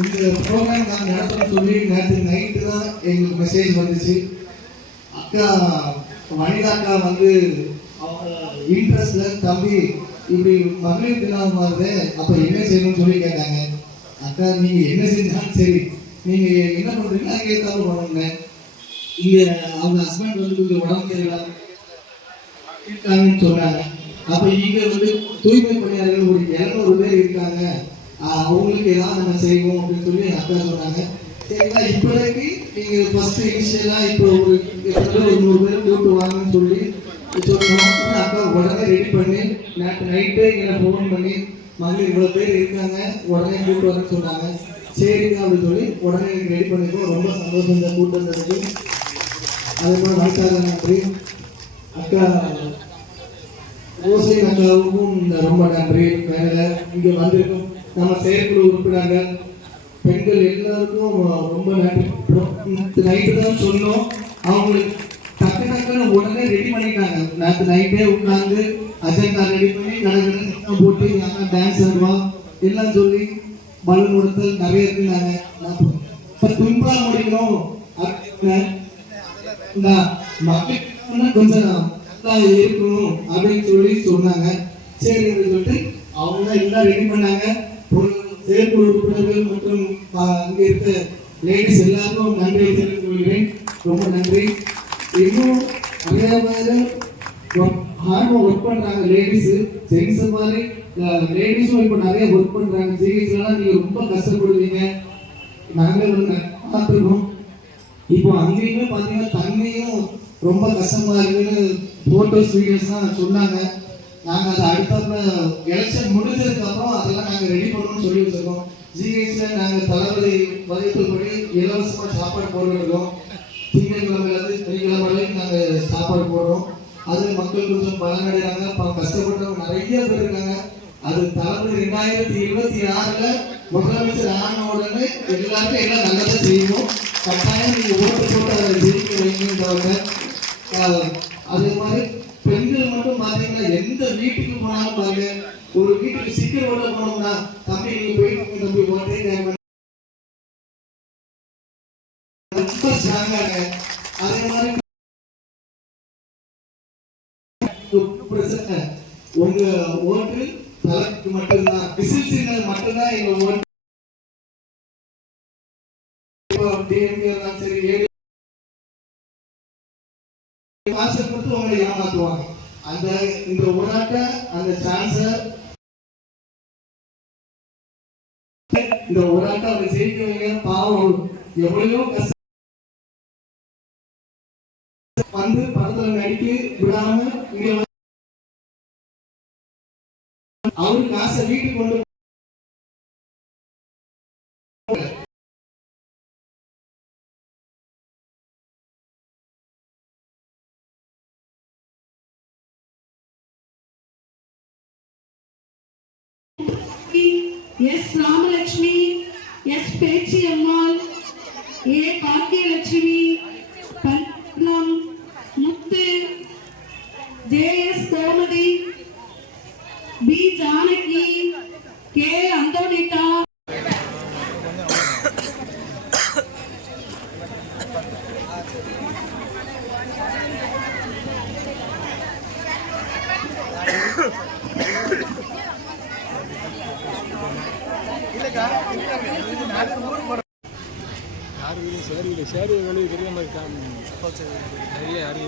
இந்த ப்ரோக்ராம் நான் நடத்தணும்னு சொல்லி நேற்று நைட்டு தான் எங்களுக்கு மெசேஜ் வந்துச்சு. அக்கா வனிதா அக்கா வந்து அவங்க இன்ட்ரெஸ்ட்ல தம்பி இப்படி மகளிர் தினம் வருது, அப்போ என்ன செய்யணும்னு சொல்லி கேட்டாங்க. அக்கா நீங்கள் என்ன செஞ்சாலும் சரி, நீங்கள் என்ன பண்ணுறீங்களோ அதுக்கு ஏற்றாலும் பண்ணுங்க. இங்கே அவங்க ஹஸ்பண்ட் வந்து கொஞ்சம் உடம்பு சரியில்லாம இருக்காங்கன்னு சொன்னாங்க. அப்போ இங்கே வந்து தூய்மை பணியாளர்கள் ஒரு 200 பேர் இருக்காங்க, அவங்களுக்கு ஏதாவது நம்ம செய்வோம் அப்படின்னு சொல்லி அக்கா சொன்னாங்க. சரிங்களா, இப்போதைக்கு நீங்கள் ஃபஸ்ட்டு இனிஷியலாக இப்போ ஒரு 100 பேர் கூப்பிட்டு வாங்கன்னு சொல்லி சொன்னோம். அக்கா உடனே ரெடி பண்ணி நேற்று நைட்டு எங்களை ஃபோன் பண்ணி மகளிர் இவ்வளோ பேர் இருக்காங்க உடனே கூப்பிட்டு வரேன்னு சொன்னாங்க. சரிங்க அப்படின்னு சொல்லி உடனே ரெடி பண்ணிருக்கோம். ரொம்ப சந்தோஷம் இந்த கூட்டத்துக்கு. அதே போல் வணக்காக நன்றி. அக்கா ஓசை அக்காவுக்கும் ரொம்ப நன்றி. மேலே இங்கே வந்திருக்கும் நம்ம செயற்குழு உறுப்பினர்கள் பெண்கள் எல்லாருக்கும் ரொம்ப நன்றி. நைட்டு தான் சொன்னோம், அவங்களுக்கு டக்குன்னு உடனே ரெடி பண்ணிட்டாங்க. நேற்று நைட்டே உட்காந்து அஜெண்டா ரெடி பண்ணி கடற்கரை போட்டு யாரும் டான்ஸ் ஆடுவா எல்லாம் சொல்லி பலூன் கொடுத்தல் நிறைய இருக்குனாங்க. இப்போ சிம்பிளா முடிக்கணும் மக்கள் கொஞ்சம் நல்லா இருக்கணும் அப்படின்னு சொல்லி சொன்னாங்க. சரி அப்படின்னு சொல்லிட்டு அவங்க எல்லாம் ரெடி பண்ணாங்க. செயற்குழு உறுப்பினர்கள் மற்றும் இங்கே இருக்க லேடிஸ் எல்லாருக்கும் நன்றி தெரிவித்துக் கொள்கிறேன். ரொம்ப நன்றி. இன்னும் நிறைய பேர் ஹார்டாக ஒர்க் பண்ணுறாங்க. லேடிஸு ஜென்ஸ் மாதிரி லேடிஸும் இப்போ நிறைய ஒர்க் பண்ணுறாங்க. ஜிஹெச்லாம் நீங்கள் ரொம்ப கஷ்டப்படுவீங்க, நாங்கள் பார்த்துருக்கோம். இப்போ அங்கேயுமே பார்த்தீங்கன்னா தண்ணியும் ரொம்ப கஷ்டமாக இருக்குன்னு ஃபோட்டோஸ் வீடியோஸ்லாம் சொன்னாங்க. நாங்கள் அதை அடுத்தப்ப எலெக்ஷன் முடிஞ்சதுக்கப்புறம் அதெல்லாம் நாங்கள் ரெடி பண்ணணும்னு சொல்லி வச்சுருக்கோம். ஜிஹெச்சில் நாங்கள் தளபதி வகுப்புப்படி இலவசமாக சாப்பாடு போட்டுருக்கோம். திங்கட்கிழமையிலேருந்து வெள்ளிக்கிழமை வரைக்கும் நாங்கள் சாப்பாடு போடுறோம். அது மக்கள் கொஞ்சம் பலனடைகிறாங்க. கஷ்டப்பட்டவங்க நிறைய பேர் இருக்காங்க. அது தளபதி 2026 முதலமைச்சர் ஆன உடனே எல்லாருக்கும் எல்லாம் நல்லதாக செய்யணும். கட்டாயம் நீங்கள் ஓட்டு போட்டு அதை ஜெயிக்க வைங்கன்றவங்க. அதே மாதிரி பெண்கள் மட்டும் பார்த்தீங்கன்னா எந்த வீட்டுக்கு போனாலும் பாருங்க, ஒரு வீட்டுக்கு சிக்கல் ஓட்ட போனோம்னா தம்பி நீங்கள் போயிட்டு தம்பி ஓட்டே ரொம்ப ஸ்ட்ராங்காக. அதே மாதிரி பிரச்சனை உங்க ஓட்டு தலைக்கு மட்டும்தான், விசில் சிக்னல் மட்டும்தான் எங்க ஓட்டு. சரி காசை கொடுத்து உங்களை ஏமாத்துவாங்க. அந்த இந்த போராட்ட அந்த சான்ஸ இந்த போராட்டம் அவங்க ஜெயிக்கவங்க பாவம் எவ்வளவோ கஷ்டம் வந்து படத்துல நடிக்க விடாம இங்க அவரு காசை வீட்டுக்கு கொண்டு S Ramalakshmi, S Pechi Ammal, A Bhagyalakshmi, Padmam, Muthu, J S Gomathi, P Janaki, K Anthonitha, சேரி வெளியே தெரியாம இருக்கா நிறைய யாரும்